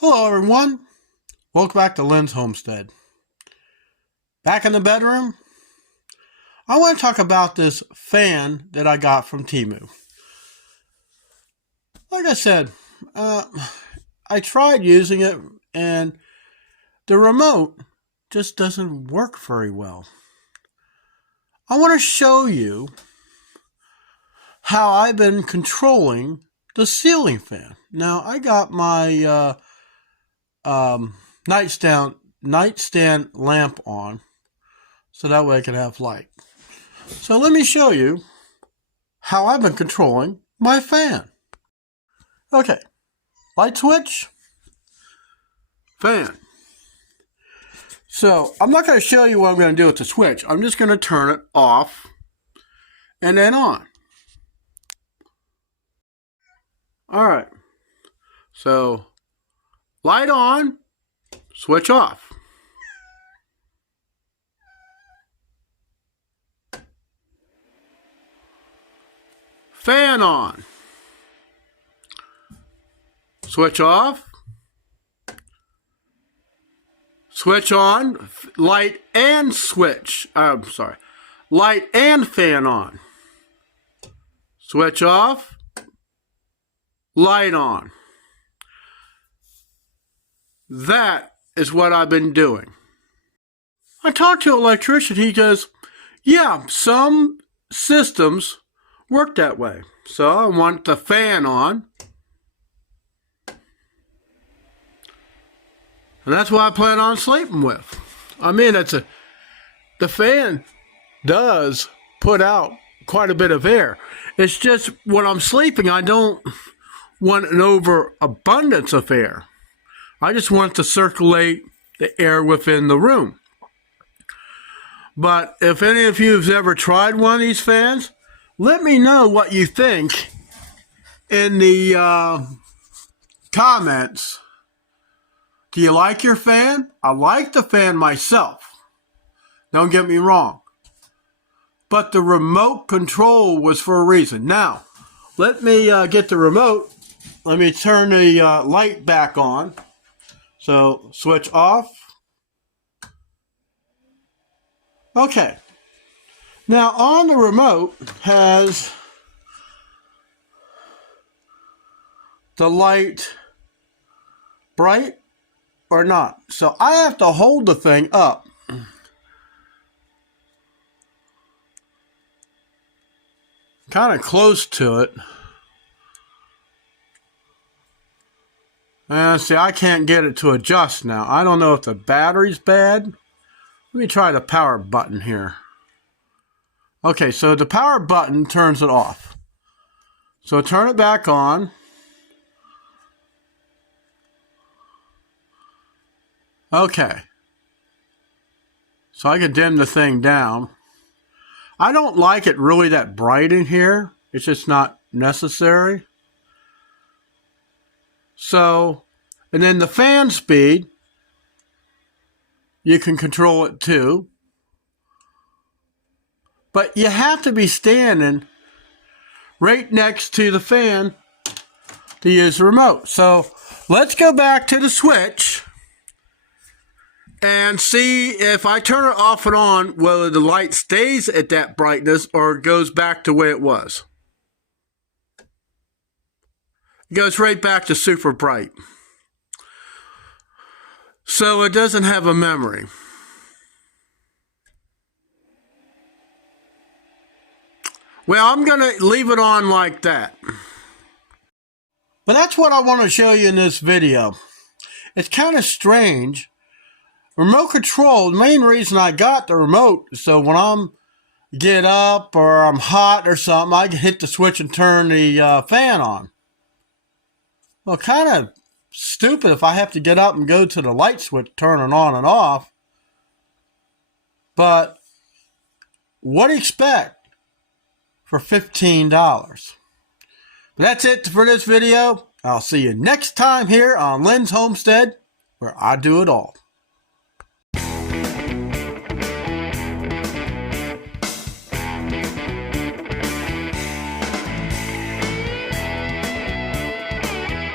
Hello everyone, welcome back to Lynn's Homestead. Back in the bedroom, I want to talk about this fan that I got from Temu. Like I said, I tried using it and the remote just doesn't work very well. I want to show you how I've been controlling the ceiling fan. Now I got my nightstand lamp on so that way I can have light. So let me show you how I've been controlling my fan. Okay, light switch, fan. So I'm not going to show you what I'm going to do with the switch. I'm just going to turn it off and then on. Alright, so light on, switch off. Fan on. Switch off. Switch on. Light and switch. Light and fan on. Switch off. Light on. That is what I've been doing. I talked to an electrician. He goes, yeah, some systems work that way. So I want the fan on. And that's what I plan on sleeping with. I mean, the fan does put out quite a bit of air. It's just when I'm sleeping, I don't want an overabundance of air. I just want to circulate the air within the room. But if any of you have ever tried one of these fans, let me know what you think in the comments. Do you like your fan? I like the fan myself. Don't get me wrong. But the remote control was for a reason. Now, let me get the remote. Let me turn the light back on. So, switch off. Okay. Now, on the remote has the light bright or not. So, I have to hold the thing up. Kind of close to it. See, I can't get it to adjust now. I don't know if the battery's bad. Let me try the power button here. Okay, so the power button turns it off. So turn it back on. Okay. So I can dim the thing down. I don't like it really that bright in here. It's just not necessary. So, and then the fan speed, you can control it too. But you have to be standing right next to the fan to use the remote. So, let's go back to the switch and see if I turn it off and on, whether the light stays at that brightness or goes back to where it was. It goes right back to super bright. So it doesn't have a memory. Well, I'm going to leave it on like that. But that's what I want to show you in this video. It's kind of strange. Remote control, the main reason I got the remote is so when I'm get up or I'm hot or something, I can hit the switch and turn the fan on. Well, kind of stupid if I have to get up and go to the light switch, turn it on and off. But what do you expect for $15? But that's it for this video. I'll see you next time here on Lynn's Homestead, where I do it all.